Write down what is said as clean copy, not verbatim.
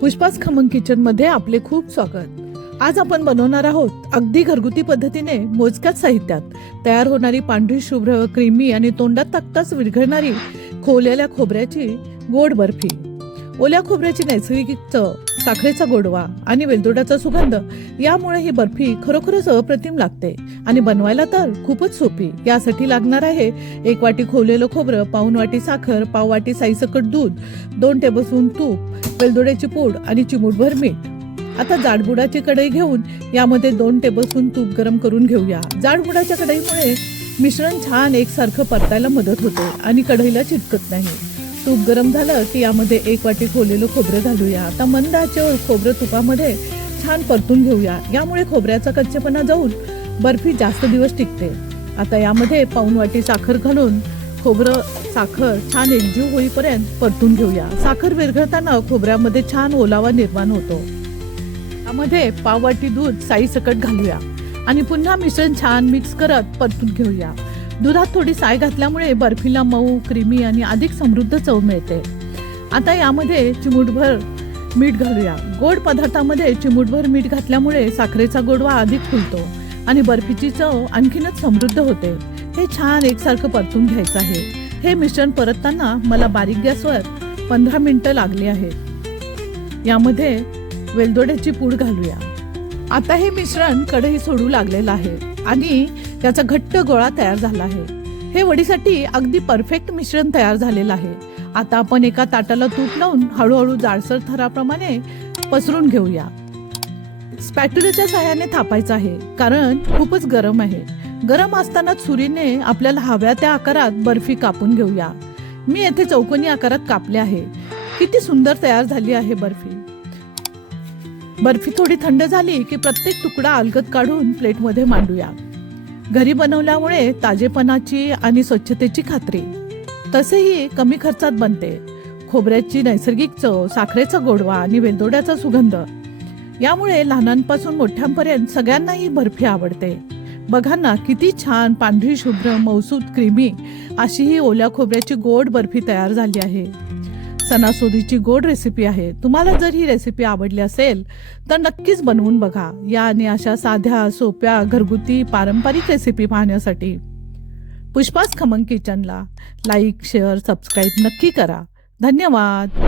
पुष्पास खमंग किचन मध्ये आपले खूप स्वागत। आज आपण बनवणार आहोत अगदी घरगुती पद्धतीने मोजक्याच साहित्यात तयार होणारी पांढरी शुभ्र क्रीमी आणि तोंडात टाकताच विरघळणारी खोवलेल्या खोबऱ्याची गोड बर्फी। ओल्या खोबऱ्याची नैसर्गिक चव, साखरेचा गोडवा आणि वेलदोड्याचा सुगंध यामुळे ही बर्फी खरोखरच अप्रतिम लागते आणि बनवायला तर खूपच सोपी। यासाठी लागणार आहे 1 वाटी खोवलेलं खोबरं, पाऊण वाटी साखर, पाव वाटी साईसकट दूध, 2 टेबलस्पून तूप, वेलदोड्याची पूड आणि चिमूटभर मीठ। आता जाडबुडाची कढई घेऊन यामध्ये 2 टेबलस्पून तूप गरम करून घेऊया। जाडबुडाच्या कढईमुळे मिश्रण छान एकसारखं परतायला मदत होते आणि कढईला चिटकत नाही। तूप गरम झालं की यामध्ये 1 वाटी खोवलेलं खोबरं घालूया। आता मंद आचेवर खोबरं तुपामध्ये छान परतून घेऊया। यामुळे खोबऱ्याचा कच्चेपणा जाऊन बर्फी जास्त दिवस टिकते। आता यामध्ये पाऊण वाटी साखर घालून खोबरं साखर छान एकजीव होईपर्यंत परतून घेऊया। साखर विरघळताना खोबऱ्यामध्ये छान ओलावा निर्माण होतो। यामध्ये पाव वाटी दूध साईसकट घालूया आणि पुन्हा मिश्रण छान मिक्स करत परतून घेऊया। दुधात थोडी साय घातल्यामुळे बर्फीला मऊ, क्रीमी आणि अधिक समृद्ध चव मिळते। आता यामध्ये चिमूटभर मीठ घालूया। गोड पदार्थामध्ये चिमूटभर मीठ घातल्यामुळे साखरेचा गोडवा अधिक फुलतो आणि बर्फीची चव आणखीनच समृद्ध होते। हे छान एकसारखं परतून घ्यायचं आहे। हे मिश्रण परतताना मला बारीक गॅसवर 15 मिनिटं लागली आहेत। यामध्ये वेलदोड्याची पूड घालूया। आता हे मिश्रण कढई सोडू लागलेलं आहे आणि त्याचा घट्ट गोळा तयार झाला आहे। हे वडीसाठी अगदी परफेक्ट मिश्रण तयार झालेलं आहे। आता आपण एका ताटाला तूप लावून हळूहळू जाडसर थराप्रमाणे पसरून घेऊया। स्पॅट्युलाच्या सहाय्याने थापायचं आहे कारण खूपच गरम आहे। गरम असताना सुरीने आपल्याला हव्या त्या आकारात बर्फी कापून घेऊया। मी येथे चौकोनी आकारात कापले आहे। किती सुंदर तयार झाली आहे बर्फी। बर्फी थोडी थंड झाली की प्रत्येक तुकडा अलगद काढून प्लेटमध्ये मांडूया। घरी बनवल्यामुळे ताजेपणाची आणि स्वच्छतेची खात्री, तसेही कमी खर्चात बनते। खोबऱ्याची नैसर्गिक चव, साखरेचा गोडवा आणि वेलदोड्याचा सुगंध यामुळे लहानांपासून मोठ्यांपर्यंत सगळ्यांना ही बर्फी आवडते। बघा ना, किती छान पांढरी शुभ्र मौसूद क्रीमी अशी ही ओल्या खोबऱ्याची गोड बर्फी तयार झाली आहे। सणासुदीची गोड रेसिपी आहे। तुम्हाला जर ही रेसिपी आवडली असेल तर नक्कीच बनवून बघा। या आणि अशा साध्या सोप्या घरगुती पारंपरिक रेसिपी पाहण्यासाठी पुष्पास खमंग किचनला लाईक, शेअर, सबस्क्राईब नक्की करा। धन्यवाद।